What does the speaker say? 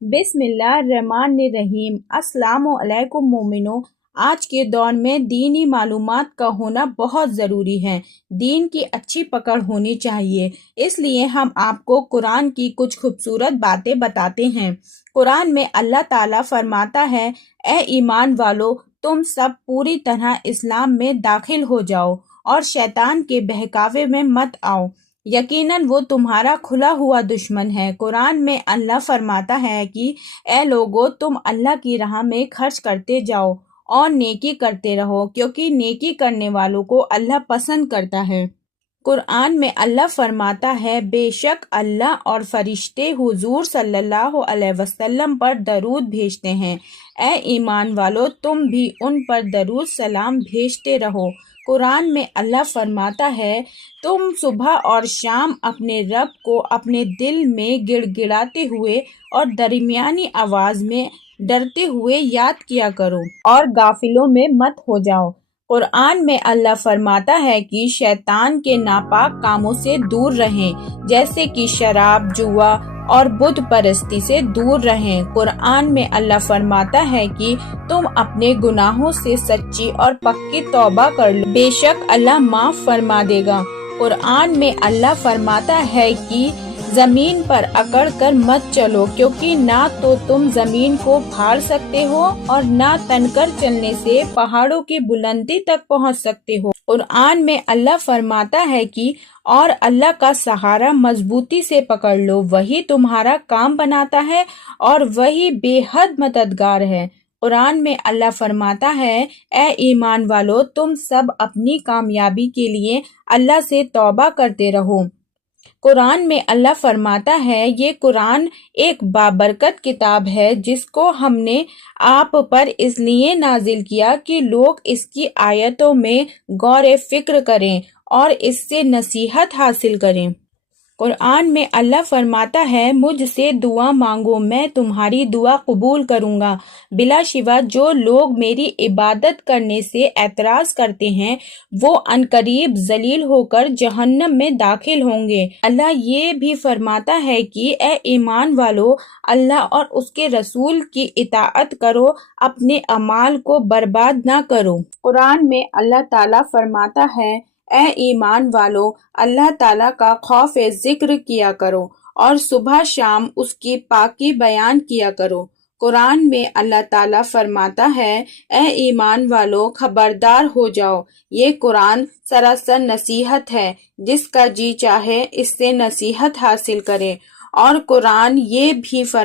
بسم اللہ الرحمن الرحیم۔ السلام علیکم مومنو۔ آج کے دور میں دینی معلومات کا ہونا بہت ضروری ہے۔ دین کی اچھی پکڑ ہونی چاہیے، اس لیے ہم آپ کو قرآن کی کچھ خوبصورت باتیں بتاتے ہیں۔ قرآن میں اللہ تعالیٰ فرماتا ہے، اے ایمان والو، تم سب پوری طرح اسلام میں داخل ہو جاؤ اور شیطان کے بہکاوے میں مت آؤ، یقیناً وہ تمہارا کھلا ہوا دشمن ہے۔ قرآن میں اللہ فرماتا ہے کہ اے لوگو، تم اللہ کی راہ میں خرچ کرتے جاؤ اور نیکی کرتے رہو، کیونکہ نیکی کرنے والوں کو اللہ پسند کرتا ہے۔ قرآن میں اللہ فرماتا ہے، بے شک اللہ اور فرشتے حضور صلی اللہ علیہ وسلم پر درود بھیجتے ہیں۔ اے ایمان والو، تم بھی ان پر درود سلام بھیجتے رہو۔ قرآن میں اللہ فرماتا ہے، تم صبح اور شام اپنے رب کو اپنے دل میں گڑ گڑاتے ہوئے اور درمیانی آواز میں ڈرتے ہوئے یاد کیا کرو اور غافلوں میں مت ہو جاؤ۔ قرآن میں اللہ فرماتا ہے کہ شیطان کے ناپاک کاموں سے دور رہیں، جیسے کہ شراب، جوا اور بت پرستی سے دور رہیں۔ قرآن میں اللہ فرماتا ہے کہ تم اپنے گناہوں سے سچی اور پکی توبہ کر لو، بے شک اللہ معاف فرما دے گا۔ قرآن میں اللہ فرماتا ہے کہ زمین پر اکڑ کر مت چلو، کیونکہ نہ تو تم زمین کو پھاڑ سکتے ہو اور نہ تن کر چلنے سے پہاڑوں کی بلندی تک پہنچ سکتے ہو۔ قرآن میں اللہ فرماتا ہے کہ اور اللہ کا سہارا مضبوطی سے پکڑ لو، وہی تمہارا کام بناتا ہے اور وہی بے حد مددگار ہے۔ قرآن میں اللہ فرماتا ہے، اے ایمان والو، تم سب اپنی کامیابی کے لیے اللہ سے توبہ کرتے رہو۔ قرآن میں اللہ فرماتا ہے، یہ قرآن ایک بابرکت کتاب ہے جس کو ہم نے آپ پر اس لیے نازل کیا کہ لوگ اس کی آیتوں میں غور فکر کریں اور اس سے نصیحت حاصل کریں۔ قرآن میں اللہ فرماتا ہے، مجھ سے دعا مانگو، میں تمہاری دعا قبول کروں گا۔ بلا شبہ جو لوگ میری عبادت کرنے سے اعتراض کرتے ہیں، وہ عنقریب ذلیل ہو کر جہنم میں داخل ہوں گے۔ اللہ یہ بھی فرماتا ہے کہ اے ایمان والو، اللہ اور اس کے رسول کی اطاعت کرو، اپنے اعمال کو برباد نہ کرو۔ قرآن میں اللہ تعالیٰ فرماتا ہے، اے ایمان والو، اللہ تعالیٰ کا خوف ذکر کیا کرو اور صبح شام اس کی پاکی بیان کیا کرو۔ قرآن میں اللہ تعالیٰ فرماتا ہے، اے ایمان والو، خبردار ہو جاؤ، یہ قرآن سراسر نصیحت ہے، جس کا جی چاہے اس سے نصیحت حاصل کرے۔ اور قرآن یہ بھی فرماتا